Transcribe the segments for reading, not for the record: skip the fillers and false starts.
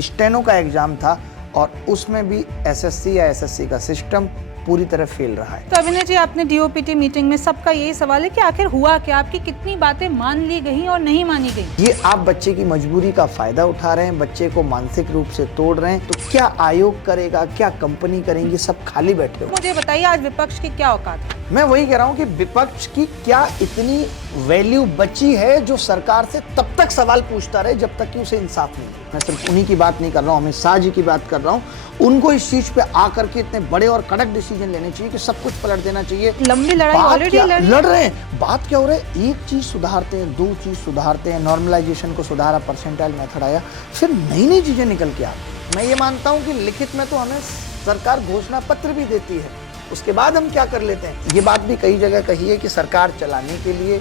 Steno का exam था और उसमें भी एसएससी या एसएससी का सिस्टम पूरी तरह फेल रहा है। तो अभिनय जी, आपने डीओपीटी मीटिंग में सबका यही सवाल है कि आखिर हुआ क्या, आपकी कितनी बातें मान ली गई और नहीं मानी गई? ये आप बच्चे की मजबूरी का फायदा उठा रहे हैं, बच्चे को मानसिक रूप से तोड़ रहे हैं। तो क्या आयोग करेगा, क्या कंपनी करेंगी, सब खाली बैठे हो। मुझे बताइए, आज विपक्ष की क्या औकात है? मैं वही कह रहा हूँ कि विपक्ष की क्या इतनी वैल्यू बची है जो सरकार से तब तक सवाल पूछता रहे जब तक कि उसे इंसाफ नहीं मिले। मैं सिर्फ उन्हीं की बात नहीं कर रहा हूँ, अमित शाह जी की बात कर रहा हूँ। उनको इस चीज पे आकर के इतने बड़े और कड़क डिसीजन लेने चाहिए कि सब कुछ पलट देना चाहिए। लंबी लड़ाई ऑलरेडी लड़ रहे हैं। बात क्या हो रहा है, एक चीज सुधारते हैं, दो चीज सुधारते हैं, नॉर्मलाइजेशन को सुधारा, परसेंटाइल मेथड आया, फिर नई नई चीजें निकल के आती। मैं ये मानता हूँ कि लिखित में तो हमें सरकार घोषणा पत्र भी देती है, उसके बाद हम क्या कर लेते हैं। ये बात भी कई जगह कही है कि सरकार चलाने के लिए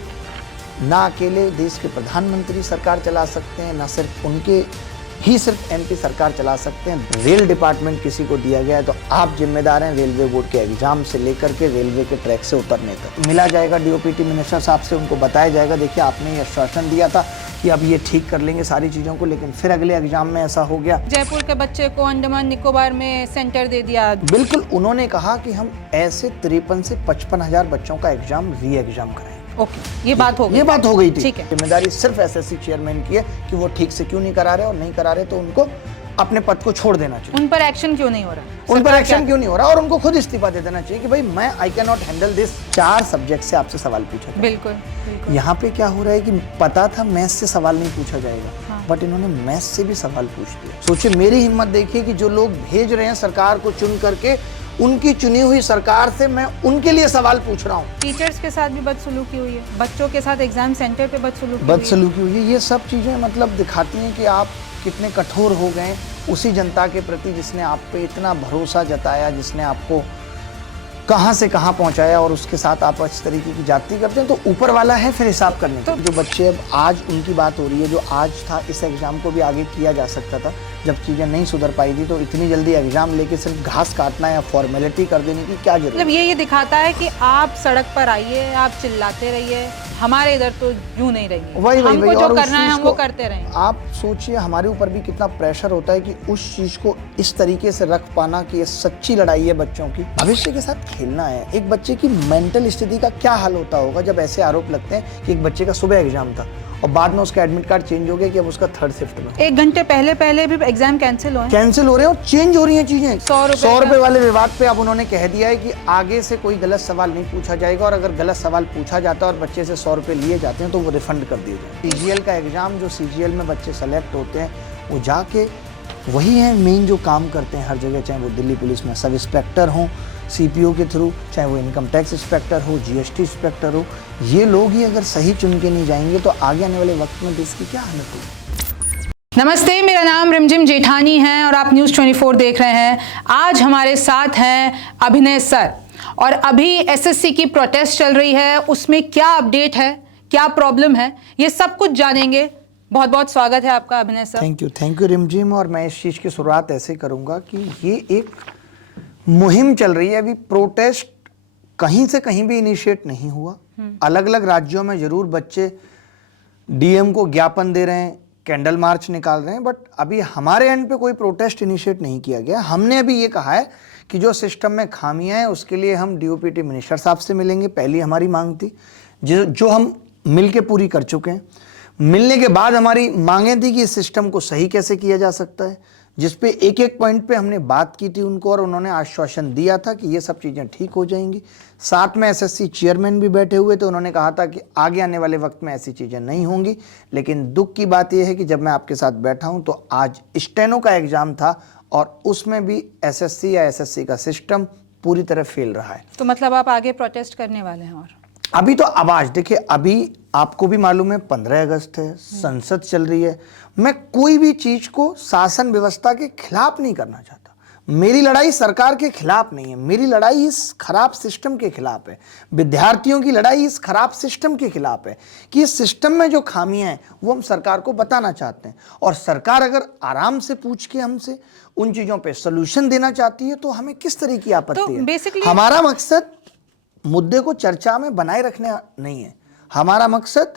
ना अकेले देश के प्रधानमंत्री सरकार चला सकते हैं, ना सिर्फ उनके ही सिर्फ एमपी सरकार चला सकते हैं। रेल डिपार्टमेंट किसी को दिया गया है तो आप जिम्मेदार हैं रेलवे बोर्ड के एग्जाम से लेकर के रेलवे के ट्रैक से उतरने तक। मिला जाएगा डीओपीटी मिनिस्टर साहब से, उनको बताया जाएगा देखिए आपने ये आश्वासन दिया था कि अब ये ठीक कर लेंगे सारी चीज़ों को, लेकिन फिर अगले एग्जाम में ऐसा हो गया। जयपुर के बच्चे को अंडमान निकोबार में सेंटर दे दिया। बिल्कुल, उन्होंने कहा कि हम ऐसे 53 से 55 हजार बच्चों का एग्जाम री एग्जाम कराएंगे। ओके, ये बात हो गई थी। ठीक है। जिम्मेदारी सिर्फ एसएससी चेयरमैन की है कि वो ठीक से क्यों नहीं करा रहे, और नहीं करा रहे तो उनको अपने पद को छोड़ देना चाहिए। उन पर एक्शन क्यों नहीं हो रहा? उन पर एक्शन क्यों नहीं हो रहा, और उनको खुद इस्तीफा दे देना चाहिए कि भाई मैं I can not handle this. 4 subject से आपसे सवाल पूछा था। बिल्कुल। यहाँ पे क्या हो रहा है कि पता था मैथ्स से सवाल नहीं पूछा जाएगा, हाँ। बट इन्होंने मैथ्स से भी सवाल पूछ दिया। सोचिए, मेरी हिम्मत देखिए कि जो लोग भेज रहे हैं सरकार को चुन करके, उनकी चुनी हुई सरकार से मैं उनके लिए सवाल पूछ रहा हूँ। टीचर्स के साथ भी बदसलूकी हुई है, बच्चों के साथ एग्जाम सेंटर पे बदसलूकी हुई है। ये सब चीजें मतलब दिखाती हैं कि आप कितने कठोर हो गए उसी जनता के प्रति जिसने आप पे इतना भरोसा जताया, जिसने आपको कहां से कहां पहुंचाया, और उसके साथ आप इस तरीके की जाति करते हैं। तो ऊपर वाला है फिर हिसाब करने तो जो बच्चे अब आज उनकी बात हो रही है, जो आज था इस एग्जाम को भी आगे किया जा सकता था जब चीजें नहीं सुधर पाई थी। तो इतनी जल्दी एग्जाम लेके सिर्फ घास काटना या फॉर्मेलिटी कर देने की क्या जरूरत? मतलब ये दिखाता है कि आप सड़क पर आइए, आप चिल्लाते रहिए, हमारे इधर तो यूं नहीं रहेंगे। हमको जो करना है हम वो करते रहें। आप सोचिए हमारे ऊपर भी कितना प्रेशर होता है कि उस चीज को इस तरीके से रख पाना कि ये सच्ची लड़ाई है बच्चों की, भविष्य के साथ खेलना है। एक बच्चे की मेंटल स्थिति का क्या हाल होता होगा जब ऐसे आरोप लगते हैं कि एक बच्चे का सुबह एग्जाम था और बाद में उसका एडमिट कार्ड चेंज हो गया कि अब उसका 3rd शिफ्ट में। 1 घंटे पहले भी एग्जाम कैंसिल हो रहे हैं और चेंज हो रही हैं चीजें। 100 रुपए वाले विवाद पे अब उन्होंने कह दिया है कि आगे से कोई गलत सवाल नहीं पूछा जाएगा, और अगर गलत सवाल पूछा जाता है और बच्चे से 100 रुपए लिए जाते हैं तो वो रिफंड कर दिए जाए। सीजीएल का एग्जाम, जो सीजीएल में बच्चे सेलेक्ट होते हैं वो जाके वही है मेन जो काम करते हैं हर जगह, चाहे वो दिल्ली पुलिस में सब इंस्पेक्टर हों सीपीओ के थ्रू, चाहे वो इनकम टैक्स इंस्पेक्टर हो, जीएसटी इंस्पेक्टर हो। ये लोग ही अगर सही चुन के नहीं जाएंगे तो आगे आने वाले वक्त में देश की क्या हालत होगी। नमस्ते, मेरा नाम रिमझिम जेठानी है और आप न्यूज़ 24 देख रहे हैं। आज हमारे साथ हैं अभिनय सर, और अभी एसएससी की प्रोटेस्ट चल रही है, उसमें क्या अपडेट है, क्या प्रॉब्लम है, ये सब कुछ जानेंगे। बहुत बहुत स्वागत है आपका अभिनय सर। थैंक यू रिमझिम। और मैं इस चीज़ की शुरुआत ऐसे करूँगा कि ये एक मुहिम चल रही है। अभी प्रोटेस्ट कहीं से कहीं भी इनिशिएट नहीं हुआ। अलग अलग राज्यों में जरूर बच्चे डीएम को ज्ञापन दे रहे हैं, कैंडल मार्च निकाल रहे हैं, बट अभी हमारे एंड पे कोई प्रोटेस्ट इनिशिएट नहीं किया गया। हमने अभी ये कहा है कि जो सिस्टम में खामियां हैं उसके लिए हम डीओपीटी मिनिस्टर साहब से मिलेंगे। पहली हमारी मांग थी जो हम मिल के पूरी कर चुके हैं। मिलने के बाद हमारी मांगे थी कि इस सिस्टम को सही कैसे किया जा सकता है, जिसपे एक एक पॉइंट पे हमने बात की थी उनको, और उन्होंने आश्वासन दिया था कि ये सब चीज़ें ठीक हो जाएंगी। साथ में एसएससी चेयरमैन भी बैठे हुए थे, उन्होंने कहा था कि आगे आने वाले वक्त में ऐसी चीज़ें नहीं होंगी। लेकिन दुख की बात यह है कि जब मैं आपके साथ बैठा हूं तो आज स्टेनो का एग्जाम था और उसमें भी एसएससी या एसएससी का सिस्टम पूरी तरह फेल रहा है। तो मतलब आप आगे प्रोटेस्ट करने वाले हैं? और अभी तो आवाज देखिए, अभी आपको भी मालूम है 15 अगस्त है, संसद चल रही है। मैं कोई भी चीज को शासन व्यवस्था के खिलाफ नहीं करना चाहता। मेरी लड़ाई सरकार के खिलाफ नहीं है, मेरी लड़ाई इस खराब सिस्टम के खिलाफ है। विद्यार्थियों की लड़ाई इस खराब सिस्टम के खिलाफ है कि इस सिस्टम में जो खामियां हैं वो हम सरकार को बताना चाहते हैं, और सरकार अगर आराम से पूछ के हमसे उन चीजों पे सोल्यूशन देना चाहती है तो हमें किस तरह की आपत्ति है। हमारा मकसद मुद्दे को चर्चा में बनाए रखना नहीं है, हमारा मकसद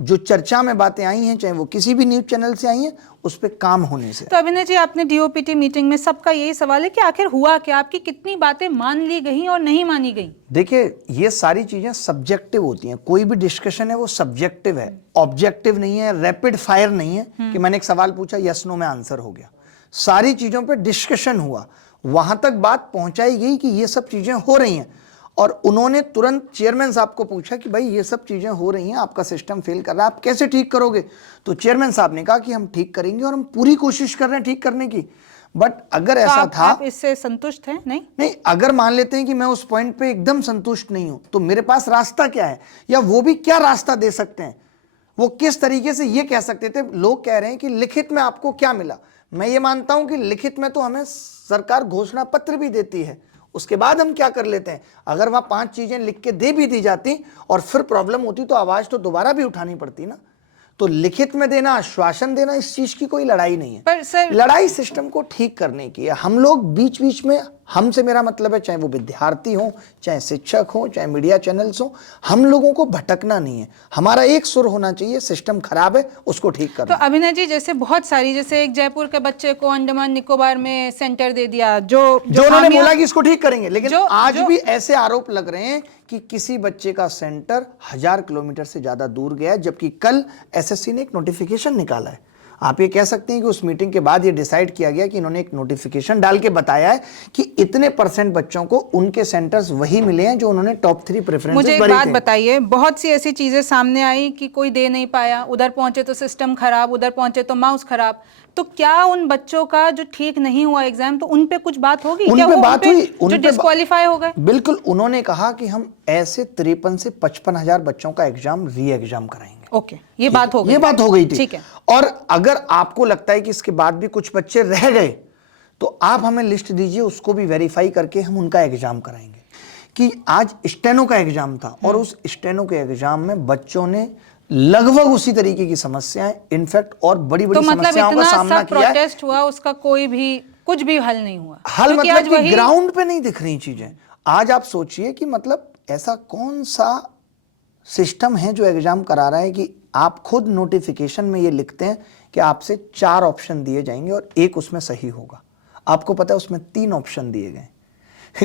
जो चर्चा में बातें आई हैं, चाहे वो किसी भी न्यूज चैनल से आई हैं, उस पर काम होने से। तो अभिनय जी, आपने डीओपीटी मीटिंग में सबका यही सवाल है कि आखिर हुआ क्या, आपकी कितनी बातें मान ली गई और नहीं मानी गई? देखिए, ये सारी चीजें सब्जेक्टिव होती हैं। कोई भी डिस्कशन है वो सब्जेक्टिव है, ऑब्जेक्टिव नहीं है, रैपिड फायर नहीं है कि मैंने एक सवाल पूछा, यस नो में आंसर हो गया। सारी चीजों पे डिस्कशन हुआ, वहां तक बात पहुंचाई गई कि ये सब चीजें हो रही हैं, और उन्होंने तुरंत चेयरमैन साहब को पूछा कि भाई ये सब चीजें हो रही हैं, आपका सिस्टम फेल कर रहा है, आप कैसे ठीक करोगे? तो चेयरमैन साहब ने कहा कि हम ठीक करेंगे और हम पूरी कोशिश कर रहे हैं ठीक करने की। बट अगर तो ऐसा था, आप इससे संतुष्ट हैं? नहीं, अगर मान लेते हैं कि मैं उस पॉइंट पे एकदम संतुष्ट नहीं हूं, तो मेरे पास रास्ता क्या है, या वो भी क्या रास्ता दे सकते हैं? वो किस तरीके से ये कह सकते थे? लोग कह रहे हैं कि लिखित में आपको क्या मिला। मैं ये मानता हूं कि लिखित में तो हमें सरकार घोषणा पत्र भी देती है, उसके बाद हम क्या कर लेते हैं। अगर वहां 5 चीजें लिख के दे भी दी जाती और फिर प्रॉब्लम होती तो आवाज तो दोबारा भी उठानी पड़ती ना। तो लिखित में देना, आश्वासन देना, इस चीज की कोई लड़ाई नहीं है। पर सर, लड़ाई सिस्टम को ठीक करने की है। हम लोग बीच बीच में, हमसे मेरा मतलब है चाहे वो विद्यार्थी हो, चाहे शिक्षक हो, चाहे मीडिया चैनल्स हो, हम लोगों को भटकना नहीं है। हमारा एक सुर होना चाहिए, सिस्टम खराब है उसको ठीक करना। तो अभिनय जी, जैसे बहुत सारी, जैसे एक जयपुर के बच्चे को अंडमान निकोबार में सेंटर दे दिया, जो उन्होंने बोला कि इसको ठीक करेंगे, लेकिन आज जो, भी ऐसे आरोप लग रहे हैं कि किसी बच्चे का सेंटर 1000 किलोमीटर से ज्यादा दूर गया है, जबकि कल एसएससी ने एक नोटिफिकेशन निकाला है। आप ये कह सकते हैं कि उस मीटिंग के बाद ये डिसाइड किया गया कि इन्होंने एक नोटिफिकेशन डाल के बताया है कि इतने % बच्चों को उनके सेंटर्स वही मिले हैं जो उन्होंने टॉप 3 प्रेफरेंसेस मुझे एक बात बताइए, बहुत सी ऐसी चीजें सामने आई कि कोई दे नहीं पाया, उधर पहुंचे तो सिस्टम खराब, उधर पहुंचे तो माउस खराब। तो क्या उन बच्चों का जो ठीक नहीं हुआ एग्जाम, तो उन पे कुछ बात होगी? उन पे बात हुई, जो डिस्क्वालीफाई हो गए? बिल्कुल, उन्होंने कहा कि हम ऐसे 53 से 55 हजार बच्चों का एग्जाम री एग्जाम कराएंगे। ओके, ये बात हो गई, ये बात हो गई थी। ठीक है। और अगर आपको लगता है कि इसके बाद भी कुछ बच्चे रह गए, तो आप हमें लिस्ट दीजिए, उसको भी वेरीफाई करके हम उनका एग्जाम कराएंगे। कि आज स्टेनो का एग्जाम था और उस स्टेनो के एग्जाम में बच्चों ने लगभग उसी तरीके की समस्याएं, इनफैक्ट और बड़ी बड़ी समस्याओं का सामना किया है। प्रोटेस्ट हुआ, उसका कोई भी कुछ भी हल नहीं हुआ। हल मतलब कि ग्राउंड पे नहीं दिख रही चीजें। आज आप सोचिए कि मतलब ऐसा कौन सा सिस्टम है जो एग्जाम करा रहा है कि आप खुद नोटिफिकेशन में ये लिखते हैं कि आपसे 4 ऑप्शन दिए जाएंगे और एक उसमें सही होगा। आपको पता है उसमें 3 ऑप्शन दिए गए।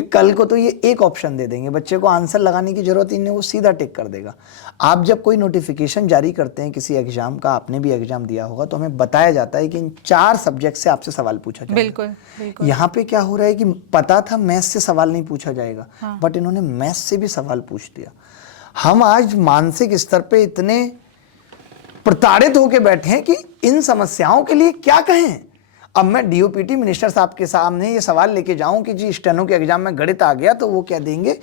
कल को तो ये एक ऑप्शन दे देंगे, बच्चे को आंसर लगाने की जरूरत ही नहीं, वो सीधा टिक कर देगा। आप जब कोई नोटिफिकेशन जारी करते हैं किसी एग्जाम का, आपने भी एग्जाम दिया होगा, तो हमें बताया जाता है कि इन 4 सब्जेक्ट से आपसे सवाल पूछा जाएगा। बिल्कुल। यहाँ पे क्या हो रहा है कि पता था मैथ्स से सवाल नहीं पूछा जाएगा, बट इन्होंने मैथ्स से भी सवाल पूछ दिया। हम आज मानसिक स्तर पे इतने प्रताड़ित होकर बैठे हैं कि इन समस्याओं के लिए क्या कहें। अब मैं डीओपीटी मिनिस्टर साहब के सामने ये सवाल लेके जाऊं कि जी स्टेनो के एग्जाम में गणित आ गया, तो वो क्या देंगे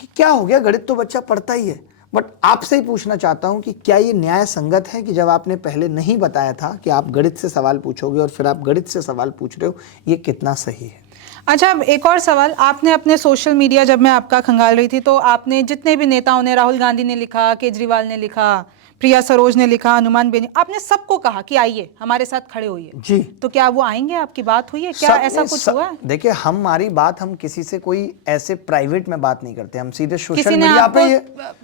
कि क्या हो गया, गणित तो बच्चा पढ़ता ही है। बट आपसे ही पूछना चाहता हूं कि क्या ये न्याय संगत है कि जब आपने पहले नहीं बताया था कि आप गणित से सवाल पूछोगे और फिर आप गणित से सवाल पूछ रहे हो, ये कितना सही है? अच्छा, एक और सवाल, आपने अपने सोशल मीडिया, जब मैं आपका खंगाल रही थी, तो आपने जितने भी नेताओं ने, राहुल गांधी ने लिखा, केजरीवाल ने लिखा, प्रिया सरोज ने लिखा, हनुमान बेनी, आपने सबको कहा कि आइए हमारे साथ खड़े होइए जी। तो क्या वो आएंगे? आपकी बात हुई है क्या? ऐसा कुछ हुआ है? देखिए, हमारी बात, हम किसी से कोई ऐसे प्राइवेट में बात नहीं करते, हम सीधे सोशल मीडिया पे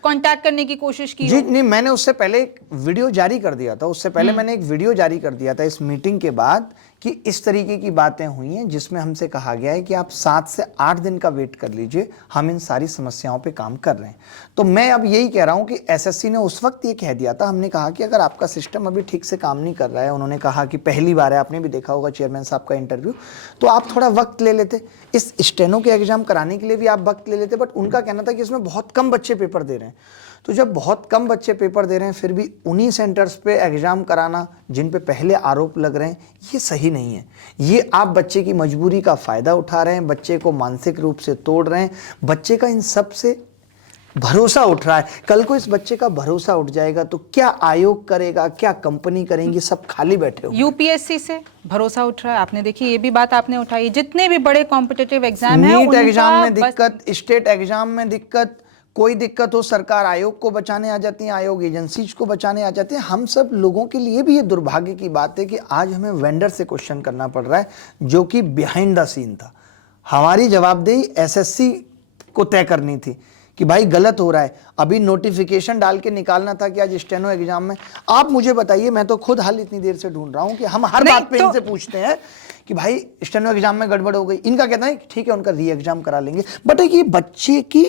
कांटेक्ट करने की कोशिश की? जी नहीं, मैंने उससे पहले एक वीडियो जारी कर दिया था। उससे पहले मैंने एक वीडियो जारी कर दिया था इस मीटिंग के बाद कि इस तरीके की बातें हुई हैं, जिसमें हमसे कहा गया है कि आप 7 से 8 दिन का वेट कर लीजिए, हम इन सारी समस्याओं पे काम कर रहे हैं। तो मैं अब यही कह रहा हूं कि एसएससी ने उस वक्त ये कह दिया था, हमने कहा कि अगर आपका सिस्टम अभी ठीक से काम नहीं कर रहा है, उन्होंने कहा कि पहली बार है, आपने भी देखा होगा चेयरमैन साहब का इंटरव्यू, तो आप थोड़ा वक्त ले लेते, इस स्टेनो के एग्जाम कराने के लिए भी आप वक्त ले लेते। बट उनका कहना था कि इसमें बहुत कम बच्चे पेपर दे रहे हैं। तो जब बहुत कम बच्चे पेपर दे रहे हैं, फिर भी उन्हीं सेंटर्स पे एग्जाम कराना जिन पे पहले आरोप लग रहे हैं, ये सही नहीं है। ये आप बच्चे की मजबूरी का फायदा उठा रहे हैं, बच्चे को मानसिक रूप से तोड़ रहे हैं, बच्चे का इन सब से भरोसा उठ रहा है। कल को इस बच्चे का भरोसा उठ जाएगा तो क्या आयोग करेगा, क्या कंपनी करेंगी, सब खाली बैठे हो। यूपीएससी से भरोसा उठ रहा है, आपने देखी, ये भी बात आपने उठाई। जितने भी बड़े कॉम्पिटिटिव एग्जाम है, नीट एग्जाम में दिक्कत, स्टेट एग्जाम में दिक्कत, कोई दिक्कत हो सरकार आयोग को बचाने आ जाती है, आयोग एजेंसीज को बचाने आ जाते हैं। हम सब लोगों के लिए भी ये दुर्भाग्य की बात है कि आज हमें वेंडर से क्वेश्चन करना पड़ रहा है, जो कि बिहाइंड द सीन था। हमारी जवाबदेही एसएससी को तय करनी थी कि भाई गलत हो रहा है। अभी नोटिफिकेशन डाल के निकालना था कि आज स्टेनो एग्जाम में। आप मुझे बताइए, मैं तो खुद हल इतनी देर से ढूंढ रहा हूं कि हम हर बात पे इनसे पूछते हैं कि भाई स्टेनो एग्जाम में गड़बड़ हो गई, इनका कहना है ठीक है उनका री एग्जाम करा लेंगे। बट एक ये बच्चे की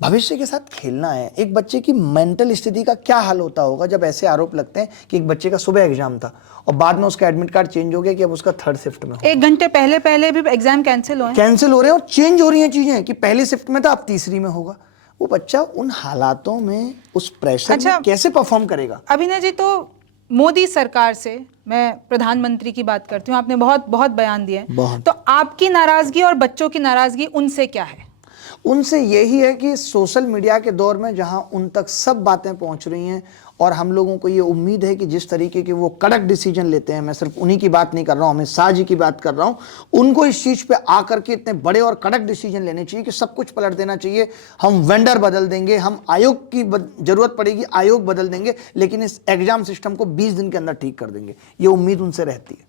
भविष्य के साथ खेलना है। एक बच्चे की मेंटल स्थिति का क्या हाल होता होगा जब ऐसे आरोप लगते हैं कि एक बच्चे का सुबह एग्जाम था और बाद में उसका एडमिट कार्ड चेंज हो गया कि अब उसका 3rd शिफ्ट में हो। 1 घंटे पहले भी एग्जाम कैंसिल हो रहे हैं और चेंज हो रही हैं चीजें कि पहले शिफ्ट में था अब 3री में होगा। वो बच्चा उन हालातों में उस प्रेशर में कैसे परफॉर्म करेगा? अभिनय जी, तो मोदी सरकार से, मैं प्रधानमंत्री की बात करती हूँ, आपने बहुत बहुत बयान दिए, तो आपकी नाराजगी और बच्चों की नाराजगी उनसे क्या है? उनसे यही है कि सोशल मीडिया के दौर में जहां उन तक सब बातें पहुंच रही हैं और हम लोगों को ये उम्मीद है कि जिस तरीके के वो कड़क डिसीजन लेते हैं, मैं सिर्फ उन्हीं की बात नहीं कर रहा हूं, अमित शाह जी की बात कर रहा हूं, उनको इस चीज पे आकर के इतने बड़े और कड़क डिसीजन लेने चाहिए कि सब कुछ पलट देना चाहिए। हम वेंडर बदल देंगे, हम आयोग की जरूरत पड़ेगी आयोग बदल देंगे, लेकिन इस एग्जाम सिस्टम को 20 दिन के अंदर ठीक कर देंगे। ये उम्मीद उनसे रहती है।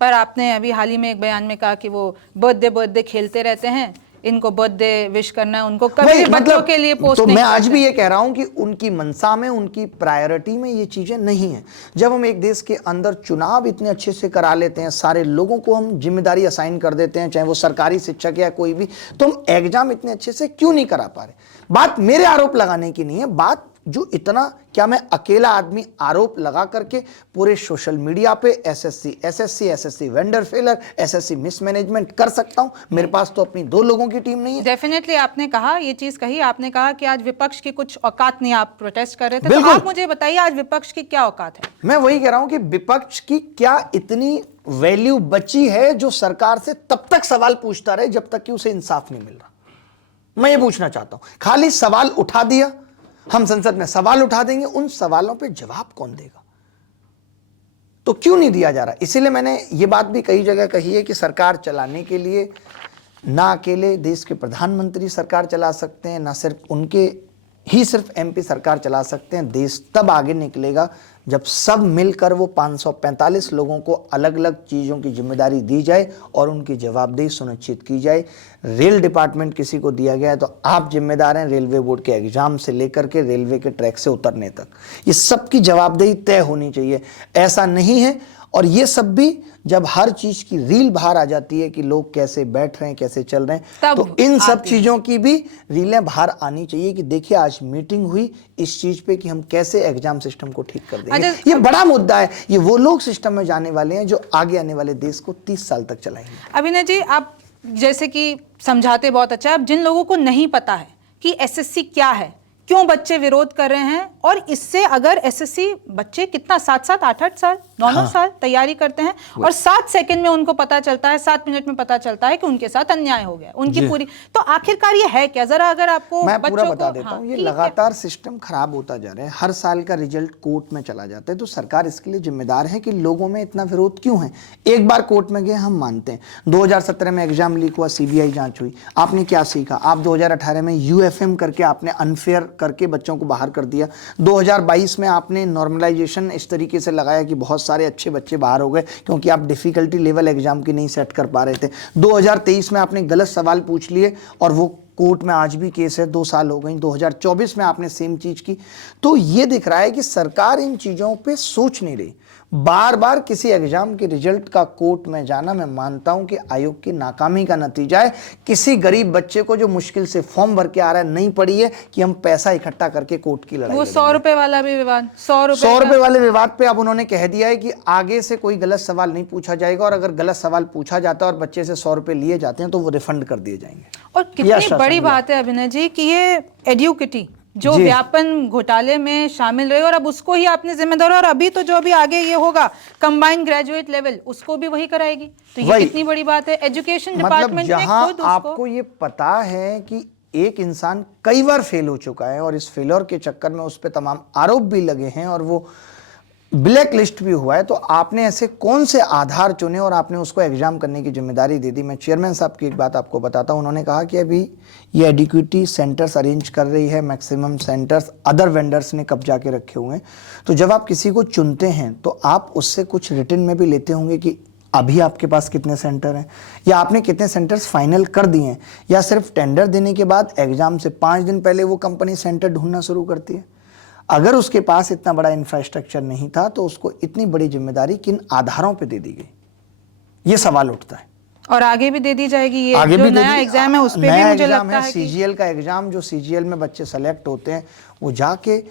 पर आपने अभी हाल ही में एक बयान में कहा कि वो बर्थडे खेलते रहते हैं, इनको बर्थडे विश करना है, उनको कभी बच्चों के लिए पोस्ट तो नहीं मैं आज भी ये कह रहा हूं कि उनकी मनसा में, उनकी प्रायोरिटी में ये चीजें नहीं है। जब हम एक देश के अंदर चुनाव इतने अच्छे से करा लेते हैं, सारे लोगों को हम जिम्मेदारी असाइन कर देते हैं, चाहे वो सरकारी शिक्षक या कोई भी, तो हम एग्जाम इतने अच्छे से क्यों नहीं करा पा रहे? बात मेरे आरोप लगाने की नहीं है, बात जो इतना, क्या मैं अकेला आदमी आरोप लगा करके पूरे सोशल मीडिया पे SSC vendor failure, SSC mismanagement कर सकता हूं? मेरे पास तो अपनी 2 लोगों की टीम नहीं है। डेफिनेटली आपने कहा, ये चीज कही, आपने कहा कि आज विपक्ष की कुछ औकात नहीं, आप प्रोटेस्ट कर रहे थे, तो आप मुझे बताइए आज विपक्ष की क्या औकात है? मैं वही कह रहा हूं कि विपक्ष की क्या इतनी वैल्यू बची है जो सरकार से तब तक सवाल पूछता रहे जब तक कि उसे इंसाफ नहीं मिल रहा। मैं ये पूछना चाहता हूं, खाली सवाल उठा दिया, हम संसद में सवाल उठा देंगे, उन सवालों पे जवाब कौन देगा? तो क्यों नहीं दिया जा रहा? इसीलिए मैंने ये बात भी कई जगह कही है कि सरकार चलाने के लिए ना अकेले देश के प्रधानमंत्री सरकार चला सकते हैं, ना सिर्फ उनके ही सिर्फ एमपी सरकार चला सकते हैं। देश तब आगे निकलेगा जब सब मिलकर वो 545 लोगों को अलग अलग चीज़ों की जिम्मेदारी दी जाए और उनकी जवाबदेही सुनिश्चित की जाए। रेल डिपार्टमेंट किसी को दिया गया है तो आप जिम्मेदार हैं, रेलवे बोर्ड के एग्जाम से लेकर के रेलवे के ट्रैक से उतरने तक, ये सब की जवाबदेही तय होनी चाहिए। ऐसा नहीं है, और ये सब भी जब हर चीज की रील बाहर आ जाती है कि लोग कैसे बैठ रहे हैं, कैसे चल रहे हैं, तो इन सब चीजों की भी रीलें बाहर आनी चाहिए कि देखिए आज मीटिंग हुई इस चीज पे कि हम कैसे एग्जाम सिस्टम को ठीक कर देंगे। ये बड़ा मुद्दा है, ये वो लोग सिस्टम में जाने वाले हैं जो आगे आने वाले देश को 30 साल तक चलाएंगे। अभिनय जी, आप जैसे कि समझाते बहुत अच्छा है, अब जिन लोगों को नहीं पता है कि एसएससी क्या है, क्यों बच्चे विरोध कर रहे हैं, और इससे अगर एसएससी बच्चे कितना 7-7, 8-8 साल, 9-9 साल तैयारी करते हैं और 7 सेकंड में उनको पता चलता है, 7 मिनट में पता चलता है कि उनके साथ अन्याय हो गया, उनकी पूरी, तो आखिरकार ये है क्या? जरा अगर आपको मैं पूरा बता देता हूँ। ये लगातार सिस्टम खराब होता जा रहा है, हर साल का रिजल्ट कोर्ट में चला जाता है, तो सरकार इसके लिए जिम्मेदार है कि लोगों में इतना विरोध क्यों है। एक बार कोर्ट में गए हम मानते हैं, 2017 में एग्जाम लीक हुआ, सीबीआई जांच हुई, आपने क्या सीखा? आप 2018 में यूएफएम करके आपने अनफेयर करके बच्चों को बाहर कर दिया। 2022 में आपने नॉर्मलाइजेशन इस तरीके से लगाया कि बहुत सारे अच्छे बच्चे बाहर हो गए क्योंकि आप डिफिकल्टी लेवल एग्जाम की नहीं सेट कर पा रहे थे। 2023 में आपने गलत सवाल पूछ लिए और वो कोर्ट में आज भी केस है, 2 साल हो गई। 2024 में आपने सेम चीज की। तो ये दिख रहा है कि सरकार इन चीजों पे सोच नहीं रही। बार बार किसी एग्जाम के रिजल्ट का कोर्ट में जाना, मैं मानता हूं कि आयोग की नाकामी का नतीजा है। किसी गरीब बच्चे को जो मुश्किल से फॉर्म भर के आ रहा है, नहीं पड़ी है कि हम पैसा इकट्ठा करके कोर्ट की लड़ाई, वो 100 रुपए वाला भी विवाद, 100 रुपए वाले विवाद पे अब उन्होंने कह दिया है कि आगे से कोई गलत सवाल नहीं पूछा जाएगा, और अगर गलत सवाल पूछा जाता है और बच्चे से 100 रुपए लिए जाते हैं तो वो रिफंड कर दिए जाएंगे। और कितनी बड़ी बात है अभिनय जी कि ये एडुकेटी जो व्यापन घोटाले में शामिल रहे और अब उसको ही आपने जिम्मेदार, और अभी तो जो अभी आगे ये होगा कंबाइंड ग्रेजुएट लेवल, उसको भी वही कराएगी, तो ये कितनी बड़ी बात है। एजुकेशन डिपार्टमेंट ने खुद आपको ये पता है कि एक इंसान कई बार फेल हो चुका है और इस फेलियर के चक्कर में उस पर तमाम आरोप भी लगे हैं और वो ब्लैक लिस्ट भी हुआ है, तो आपने ऐसे कौन से आधार चुने और आपने उसको एग्जाम करने की जिम्मेदारी दे दी। मैं चेयरमैन साहब की एक बात आपको बताता हूं, उन्होंने कहा कि अभी ये एडिक्विटी सेंटर्स अरेंज कर रही है, मैक्सिमम सेंटर्स अदर वेंडर्स ने कब्जा के रखे हुए हैं। तो जब आप किसी को चुनते हैं तो आप उससे कुछ रिटर्न में भी लेते होंगे कि अभी आपके पास कितने सेंटर हैं, या आपने कितने सेंटर्स फाइनल कर दिए हैं, या सिर्फ टेंडर देने के बाद एग्जाम से 5 दिन पहले वो कंपनी सेंटर ढूंढना शुरू करती है। अगर उसके पास इतना बड़ा इंफ्रास्ट्रक्चर नहीं था तो उसको इतनी बड़ी जिम्मेदारी किन आधारों पे दे दी गई, ये सवाल उठता है। और आगे भी दे दी जाएगी। ये आगे जो भी नया एग्जाम है उस पे भी मुझे लगता है कि सीजीएल का एग्जाम, जो सीजीएल में बच्चे सेलेक्ट होते हैं वो जाके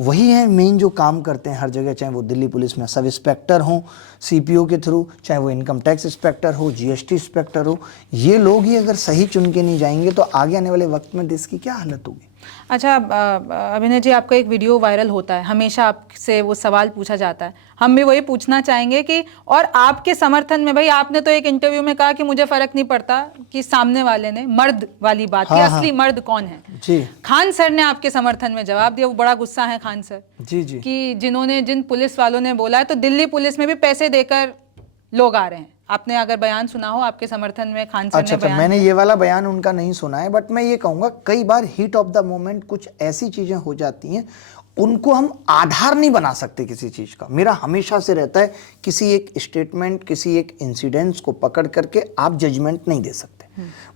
वही है मेन जो काम करते हैं हर जगह, चाहे वो दिल्ली पुलिस में सब इंस्पेक्टर हो सीपीओ के थ्रू, चाहे वो इनकम टैक्स इंस्पेक्टर हो, जीएसटी इंस्पेक्टर हो, ये लोग ही अगर सही चुन के नहीं जाएंगे तो आगे आने वाले वक्त में देश की क्या हालत होगी। अच्छा अभिनय जी, आपका एक वीडियो वायरल होता है, हमेशा आपसे वो सवाल पूछा जाता है, हम भी वही पूछना चाहेंगे कि और आपके समर्थन में, भाई आपने तो एक इंटरव्यू में कहा कि मुझे फर्क नहीं पड़ता कि सामने वाले ने, मर्द वाली बात कि असली मर्द कौन है जी। खान सर ने आपके समर्थन में जवाब दिया, वो बड़ा गुस्सा है खान सर जी जी, कि जिन पुलिस वालों ने बोला है तो दिल्ली पुलिस में भी पैसे देकर लोग आ रहे हैं। आपने अगर बयान सुना हो आपके समर्थन में खान सर ने बयान मैंने ये वाला बयान उनका नहीं सुना है, बट मैं ये कहूँगा कई बार हीट ऑफ द मोमेंट कुछ ऐसी चीज़ें हो जाती हैं, उनको हम आधार नहीं बना सकते किसी चीज़ का। मेरा हमेशा से रहता है किसी एक स्टेटमेंट, किसी एक इंसिडेंट्स को पकड़ करके आप जजमेंट नहीं दे सकते।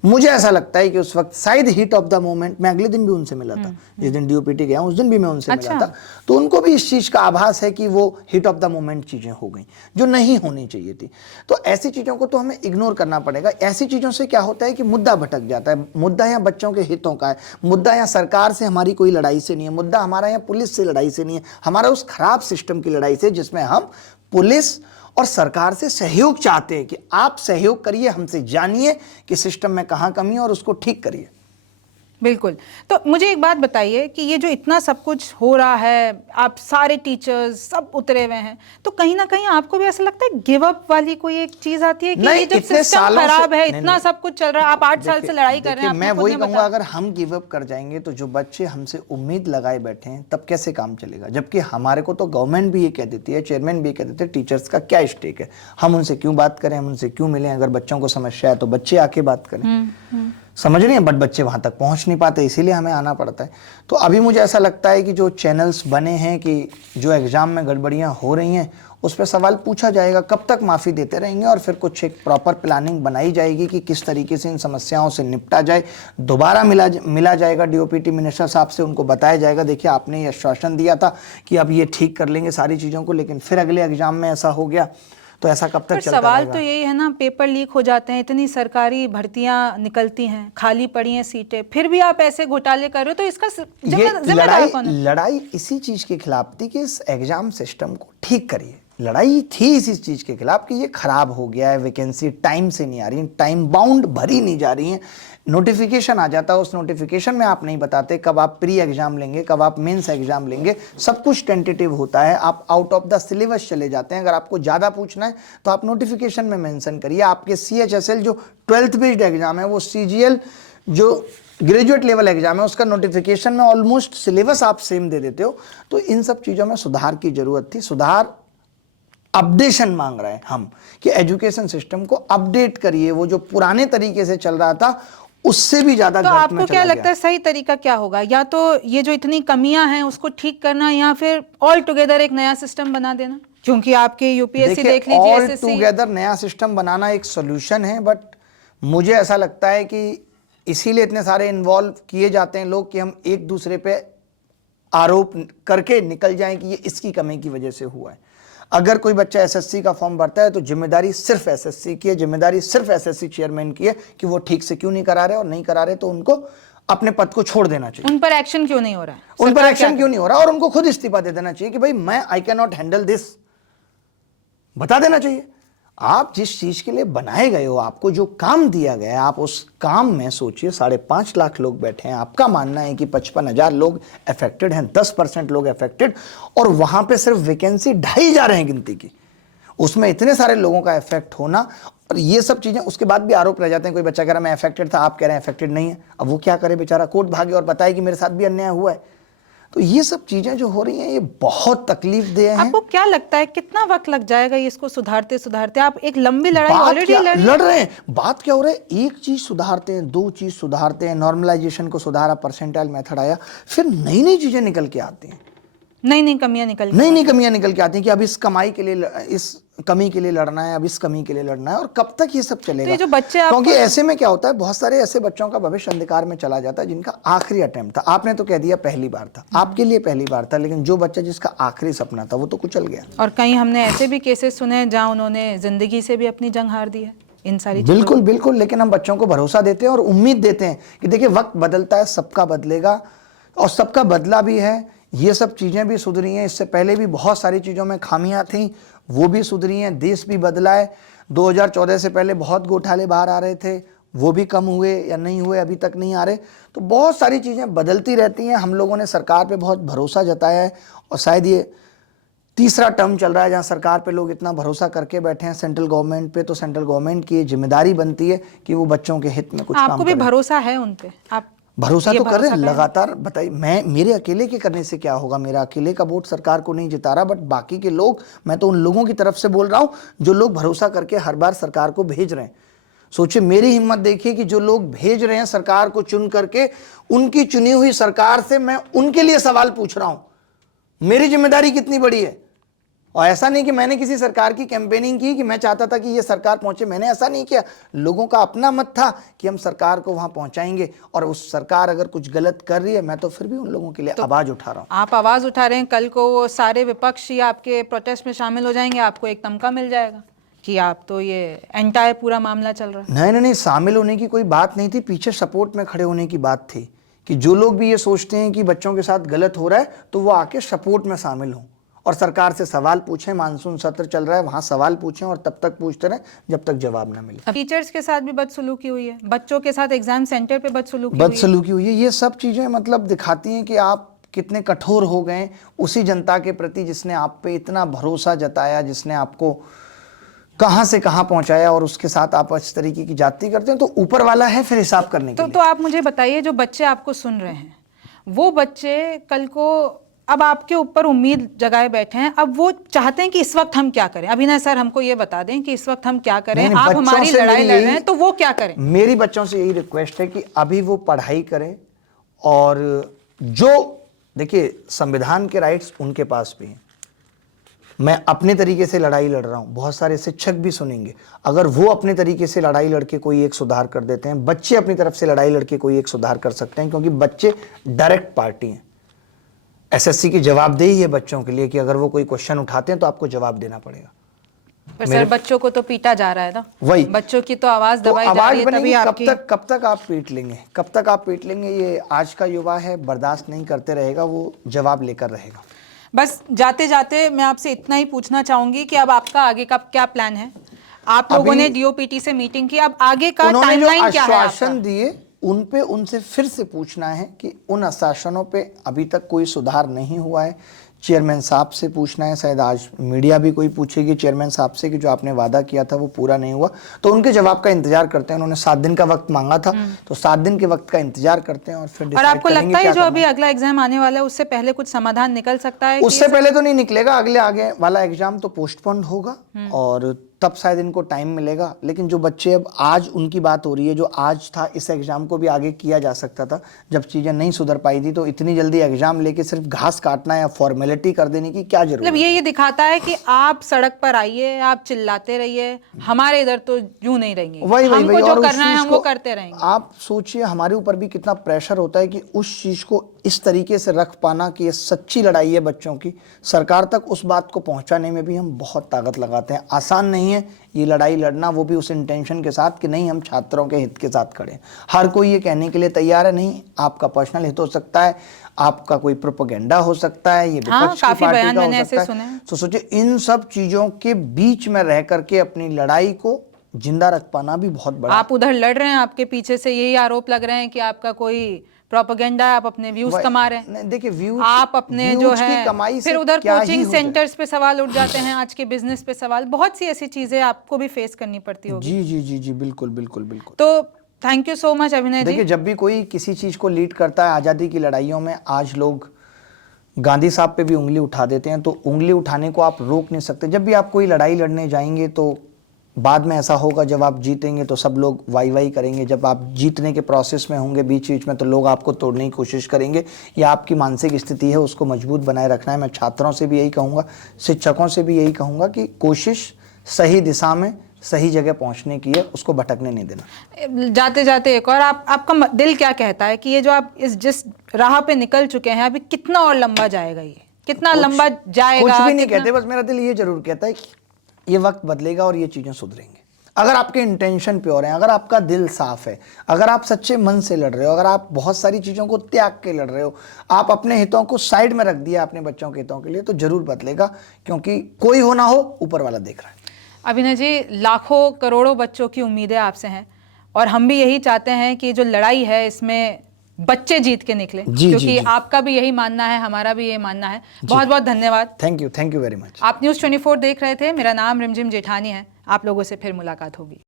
मुझे ऐसा लगता है कि उस वक्त शायद हीट ऑफ द मोमेंट, मैं अगले दिन भी उनसे मिला था, जिस दिन डीओपीटी गया उस दिन भी मैं उनसे मिला था, तो उनको भी इस चीज़ का आभास है कि वो हीट ऑफ द मोमेंट चीज़ें हो गई जो नहीं होनी चाहिए थी। तो ऐसी चीज़ों को तो हमें इग्नोर करना पड़ेगा। ऐसी चीज़ों से क्या होता है कि मुद्दा भटक जाता है। मुद्दा यहाँ बच्चों के हितों का है, मुद्दा यहाँ सरकार से हमारी कोई लड़ाई से नहीं है, मुद्दा हमारा यहाँ पुलिस से लड़ाई से नहीं है, हमारा उस खराब सिस्टम की लड़ाई से जिसमें हम पुलिस और सरकार से सहयोग चाहते हैं कि आप सहयोग करिए, हमसे जानिए कि सिस्टम में कहाँ कमी है और उसको ठीक करिए। बिल्कुल। तो मुझे एक बात बताइए कि ये जो इतना सब कुछ हो रहा है, आप सारे टीचर्स सब उतरे हुए हैं, तो कहीं ना कहीं आपको भी ऐसा लगता है गिव अप वाली कोई एक चीज आती है कि ये जब सिस्टम खराब है, इतना सब कुछ चल रहा है, आप 8 साल से लड़ाई कर रहे हैं। मैं वही कहूंगा, अगर हम गिव अप कर जाएंगे तो जो बच्चे हमसे उम्मीद लगाए बैठे हैं तब कैसे काम चलेगा। जबकि हमारे को तो गवर्नमेंट भी ये कह देती है, चेयरमैन भी ये कह देते हैं, टीचर्स का क्या स्टेक है, हम उनसे क्यों बात करें, हम उनसे क्यों मिलें, अगर बच्चों को समस्या है तो बच्चे आके बात करें। समझ रही हैं, बट बच्चे वहां तक पहुंच नहीं पाते, इसीलिए हमें आना पड़ता है। तो अभी मुझे ऐसा लगता है कि जो चैनल्स बने हैं कि जो एग्जाम में गड़बड़ियां हो रही हैं उस पर सवाल पूछा जाएगा, कब तक माफ़ी देते रहेंगे, और फिर कुछ एक प्रॉपर प्लानिंग बनाई जाएगी कि किस तरीके से इन समस्याओं से निपटा जाए। दोबारा मिला जाएगा डीओपीटी मिनिस्टर साहब से, उनको बताया जाएगा देखिए आपने ये आश्वासन दिया था कि अब ये ठीक कर लेंगे सारी चीज़ों को, लेकिन फिर अगले एग्जाम में ऐसा हो गया तो ऐसा कब तक चलता रहेगा। सवाल तो यही है ना, पेपर लीक हो जाते हैं, इतनी सरकारी भर्तियां निकलती हैं, खाली पड़ी हैं सीटें, फिर भी आप ऐसे घोटाले कर रहे हो, तो इसका जिम्मेदार कौन है? लड़ाई इसी चीज के खिलाफ थी कि इस एग्जाम सिस्टम को ठीक करिए। लड़ाई थी इसी चीज के खिलाफ कि ये खराब हो गया है, वैकेंसी टाइम से नहीं आ रही, टाइम बाउंड भरी नहीं जा रही है, नोटिफिकेशन आ जाता है, उस नोटिफिकेशन में आप नहीं बताते कब आप प्री एग्जाम लेंगे, कब आप मेंस एग्जाम लेंगे, सब कुछ टेंटेटिव होता है, आप आउट ऑफ द सिलेबस चले जाते हैं। अगर आपको ज़्यादा पूछना है तो आप नोटिफिकेशन में मेंशन करिए। आपके CHSL जो 12th बेस्ड एग्जाम है, वो CGL जो ग्रेजुएट लेवल एग्जाम है, उसका नोटिफिकेशन में ऑलमोस्ट सिलेबस आप सेम दे देते हो। तो इन सब चीज़ों में सुधार की जरूरत थी। सुधार अपडेशन मांग रहे हैं हम कि एजुकेशन सिस्टम को अपडेट करिए, वो जो पुराने तरीके से चल रहा था उससे भी ज्यादा तो आपको क्या लगता है सही तरीका क्या होगा? या तो ये जो इतनी कमियां हैं उसको ठीक करना, या फिर ऑल टुगेदर एक नया सिस्टम बना देना? क्योंकि आपके यूपीएससी देख लीजिए, ऑल टुगेदर नया सिस्टम बनाना एक सोल्यूशन है, बट मुझे ऐसा लगता है कि इसीलिए इतने सारे इन्वॉल्व किए जाते हैं लोग कि हम एक दूसरे पे आरोप करके निकल जाएं कि ये इसकी कमी की वजह से हुआ है। अगर कोई बच्चा एसएससी का फॉर्म भरता है तो जिम्मेदारी सिर्फ एसएससी की है, जिम्मेदारी सिर्फ एसएससी चेयरमैन की है कि वो ठीक से क्यों नहीं करा रहे, और नहीं करा रहे तो उनको अपने पद को छोड़ देना चाहिए। उन पर एक्शन क्यों नहीं हो रहा है? उन पर एक्शन क्यों नहीं हो रहा, और उनको खुद इस्तीफा दे देना चाहिए कि भाई मैं I can not handle this, बता देना चाहिए। आप जिस चीज के लिए बनाए गए हो, आपको जो काम दिया गया है, आप उस काम में सोचिए 5.5 लाख लोग बैठे हैं, आपका मानना है कि 55,000 लोग अफेक्टेड हैं, 10% लोग अफेक्टेड, और वहां पे सिर्फ वैकेंसी 2,500 हैं गिनती की, उसमें इतने सारे लोगों का इफेक्ट होना, और ये सब चीजें उसके बाद भी आरोप रह जाते हैं। कोई बच्चा कह रहा मैं अफेक्टेड था, आप कह रहे हैं अफेक्टेड नहीं है, अब वो क्या करे बेचारा, कोर्ट भागे और बताए कि मेरे साथ भी अन्याय हुआ है। तो ये सब चीजें जो हो रही हैं ये बहुत तकलीफ दे हैं। आपको क्या लगता है कितना वक्त लग जाएगा ये इसको सुधारते सुधारते? आप एक लंबी लड़ाई ऑलरेडी लड़ रहे हैं। बात क्या हो रहा है, एक चीज सुधारते हैं, 2 चीज सुधारते हैं, नॉर्मलाइजेशन को सुधारा, परसेंटाइल मेथड आया, फिर नई नई चीजें निकल के आती हैं, नई नई कमियां निकल के आती हैं कि अब इस कमाई के लिए, इस कमी के लिए लड़ना है, अब इस कमी के लिए लड़ना है, और कब तक ये सब चलेगा? तो ये जो बच्चे क्योंकि ऐसे में क्या होता है, बहुत सारे ऐसे बच्चों का भविष्य अंधकार में चला जाता है जिनका आखिरी अटेम्प्ट था। आपने तो कह दिया पहली बार था, आपके लिए पहली बार था, लेकिन जो बच्चा जिसका आखिरी सपना था वो तो कुचल गया। और कहीं हमने ऐसे भी केसेस सुने हैं जहां उन्होंने जिंदगी से भी अपनी जंग हार दी है इन सारी चीजों। बिल्कुल बिल्कुल, लेकिन हम बच्चों को भरोसा देते हैं और उम्मीद देते हैं कि देखिए वक्त बदलता है, सबका बदलेगा, और सबका बदला भी है। ये सब चीज़ें भी सुधरी हैं, इससे पहले भी बहुत सारी चीज़ों में खामियां थीं, वो भी सुधरी हैं। देश भी बदला है। 2014 से पहले बहुत घोटाले बाहर आ रहे थे, वो भी कम हुए या नहीं हुए, अभी तक नहीं आ रहे। तो बहुत सारी चीज़ें बदलती रहती हैं। हम लोगों ने सरकार पे बहुत भरोसा जताया है, और शायद ये तीसरा टर्म चल रहा है जहाँ सरकार पे लोग इतना भरोसा करके बैठे हैं, सेंट्रल गवर्नमेंट पे। तो सेंट्रल गवर्नमेंट की जिम्मेदारी बनती है कि वो बच्चों के हित में कुछ काम आपको भी करे। भरोसा है उन पे? आप भरोसा ये तो कर रहे हैं भरोसा लगातार। बताइए, मैं मेरे अकेले के करने से क्या होगा? मेरा अकेले का वोट सरकार को नहीं जिता रहा, बट बाकी के लोग, मैं तो उन लोगों की तरफ से बोल रहा हूं जो लोग भरोसा करके हर बार सरकार को भेज रहे हैं। सोचिए, मेरी हिम्मत देखिए कि जो लोग भेज रहे हैं सरकार को चुन करके, उनकी चुनी हुई सरकार से मैं उनके लिए सवाल पूछ रहा हूं। मेरी जिम्मेदारी कितनी बड़ी है। और ऐसा नहीं कि मैंने किसी सरकार की कैंपेनिंग की कि मैं चाहता था कि ये सरकार पहुंचे, मैंने ऐसा नहीं किया। लोगों का अपना मत था कि हम सरकार को वहां पहुंचाएंगे, और उस सरकार अगर कुछ गलत कर रही है, मैं तो फिर भी उन लोगों के लिए आवाज उठा रहा हूं। आप आवाज उठा रहे हैं, कल को वो सारे विपक्षी आपके प्रोटेस्ट में शामिल हो जाएंगे, आपको एक तमका मिल जाएगा कि आप तो ये एंटायर पूरा मामला चल रहा है। नहीं नहीं नहीं, शामिल होने की कोई बात नहीं थी, पीछे सपोर्ट में खड़े होने की बात थी कि जो लोग भी ये सोचते हैं कि बच्चों के साथ गलत हो रहा है, तो वो आके सपोर्ट में शामिल हों और सरकार से सवाल पूछें। मानसून सत्र चल रहा है, वहां सवाल पूछें, और तब तक पूछते रहें जब तक जवाब ना मिले। टीचर्स के साथ भी बदसलूकी हुई है, बच्चों के साथ एग्जाम सेंटर पे बदसलूकी हुई है। बदसलूकी हुई है। ये सब चीजें मतलब दिखाती हैं कि आप कितने कठोर हो गए उसी जनता के प्रति जिसने आप पे इतना भरोसा जताया, जिसने आपको कहां से कहां पहुंचाया, और उसके साथ आप इस तरीके की जाति करते हैं। तो ऊपर वाला है फिर हिसाब करने के लिए। तो आप मुझे बताइए, जो बच्चे आपको सुन रहे हैं, वो बच्चे कल को अब आपके ऊपर उम्मीद जगाए बैठे हैं, अब वो चाहते हैं कि इस वक्त हम क्या करें। अभिनय सर, हमको ये बता दें कि इस वक्त हम क्या करें। नहीं, आप हमारी लड़ाई लड़ रहे हैं, तो वो क्या करें? मेरी बच्चों से यही रिक्वेस्ट है कि अभी वो पढ़ाई करें, और जो देखिए संविधान के राइट्स उनके पास भी हैं। मैं अपने तरीके से लड़ाई लड़ रहा हूं, बहुत सारे शिक्षक भी सुनेंगे। अगर वो अपने तरीके से लड़ाई लड़के कोई एक सुधार कर देते हैं, बच्चे अपनी तरफ से लड़ाई लड़के कोई एक सुधार कर सकते हैं, क्योंकि बच्चे डायरेक्ट पार्टी हैं। एसएससी की जवाबदेही है बच्चों के लिए कि अगर वो कोई क्वेश्चन उठाते हैं तो आपको जवाब देना पड़ेगा। पर सर, बच्चों को तो पीटा जा रहा है ना, वही बच्चों की तो आवाज दबाई जा आवाज रही है, बनेगी। तभी आपकी कब तक आप पीट लेंगे? कब तक आप पीट लेंगे? ये आज का युवा है, बर्दाश्त नहीं करते रहेगा, वो जवाब लेकर रहेगा। बस जाते जाते मैं आपसे इतना ही पूछना चाहूंगी कि अब आपका आगे का क्या प्लान है? आप लोगों ने डीओपीटी से मीटिंग की, अब आगे का टाइमलाइन क्या है? आश्वासन दिए उनसे फिर से पूछना है कि उन आश्वासनों पे अभी तक कोई सुधार नहीं हुआ है। चेयरमैन साहब से पूछना है, शायद आज मीडिया भी कोई पूछेगी चेयरमैन साहब से कि जो आपने वादा किया था वो पूरा नहीं हुआ, तो उनके जवाब का इंतजार करते हैं। उन्होंने 7 दिन का वक्त मांगा था, तो 7 दिन के वक्त का इंतजार करते हैं, और फिर और आपको लगता है जो अभी अगला एग्जाम आने वाला है उससे पहले कुछ समाधान निकल सकता है? उससे पहले तो नहीं निकलेगा, आगे वाला एग्जाम तो पोस्टपोन होगा, और तब शायद इनको टाइम मिलेगा। लेकिन जो बच्चे, अब आज उनकी बात हो रही है, जो आज था इस एग्जाम को भी आगे किया जा सकता था। जब चीजें नहीं सुधर पाई थी, तो इतनी जल्दी एग्जाम लेके सिर्फ घास काटना या फॉर्मेलिटी कर देने की क्या जरूरत? मतलब ये दिखाता है कि आप सड़क पर आइए, आप चिल्लाते रहिए, हमारे इधर तो यूं नहीं रहेंगे, हमको जो करना है हम वो करते रहेंगे। आप सोचिए हमारे ऊपर भी कितना प्रेशर होता है कि उस चीज को इस तरीके से रख पाना कि ये सच्ची लड़ाई है बच्चों की, सरकार तक उस बात को पहुंचाने में भी हम बहुत ताकत लगाते हैं। आसान नहीं है ये लड़ाई लड़ना, वो भी उस इंटेंशन के साथ कि नहीं हम छात्रों के हित के साथ खड़े। हर कोई ये कहने के लिए तैयार है, नहीं आपका पर्सनल हित हो सकता है, आपका कोई प्रोपेगेंडा हो सकता है, ये विपक्ष की पार्टी का हो सकता है। तो सोचिए इन सब चीजों के बीच में रह करके अपनी लड़ाई को जिंदा रख पाना भी बहुत बड़ा। आप उधर लड़ रहे हैं, आपके पीछे से यही आरोप लग रहे हैं कि आपका कोई प्रोपेगेंडा है, आप अपने व्यूज कमा रहे हैं। देखिए व्यूज, आप अपने जो है कमाई फिर उधर कोचिंग सेंटर्स पे सवाल उठ जाते हैं, आज के बिजनेस पे सवाल, बहुत सी ऐसी चीजें आपको भी फेस करनी पड़ती होगी। जी जी जी जी बिल्कुल बिल्कुल बिल्कुल। तो थैंक यू सो मच अभिनय जी। देखिए जब भी कोई किसी चीज को लीड करता है आजादी की लड़ाइयों में, आज लोग गांधी साहब पे भी उंगली उठा देते हैं, तो उंगली उठाने को आप रोक नहीं सकते। जब भी आप कोई लड़ाई लड़ने जाएंगे तो बाद में ऐसा होगा, जब आप जीतेंगे तो सब लोग वाई वाई करेंगे, जब आप जीतने के प्रोसेस में होंगे बीच बीच में तो लोग आपको तोड़ने की कोशिश करेंगे। यह आपकी मानसिक स्थिति है, उसको मजबूत बनाए रखना है। मैं छात्रों से भी यही कहूँगा, शिक्षकों से भी यही कहूँगा कि कोशिश सही दिशा में सही जगह पहुंचने की है, उसको भटकने नहीं देना। जाते जाते एक और आपका दिल क्या कहता है कि ये जो आप जिस राह पे निकल चुके हैं अभी कितना और लंबा जाएगा, ये कितना लंबा जाएगा? कुछ भी नहीं कहते, बस मेरा दिल ये जरूर कहता है कि ये वक्त बदलेगा और ये चीजें सुधरेंगी। अगर आपके इंटेंशन प्योर हैं, अगर आपका दिल साफ है, अगर आप सच्चे मन से लड़ रहे हो, अगर आप बहुत सारी चीज़ों को त्याग के लड़ रहे हो, आप अपने हितों को साइड में रख दिया अपने बच्चों के हितों के लिए, तो जरूर बदलेगा, क्योंकि कोई हो ना हो ऊपर वाला देख रहा है। अभिनय जी, लाखों करोड़ों बच्चों की उम्मीदें आपसे हैं और हम भी यही चाहते हैं कि जो लड़ाई है इसमें बच्चे जीत के निकले, क्योंकि आपका भी यही मानना है, हमारा भी यही मानना है। बहुत बहुत धन्यवाद। Thank you very much. आप न्यूज़ 24 देख रहे थे। मेरा नाम रिमझिम जेठानी है। आप लोगों से फिर मुलाकात होगी।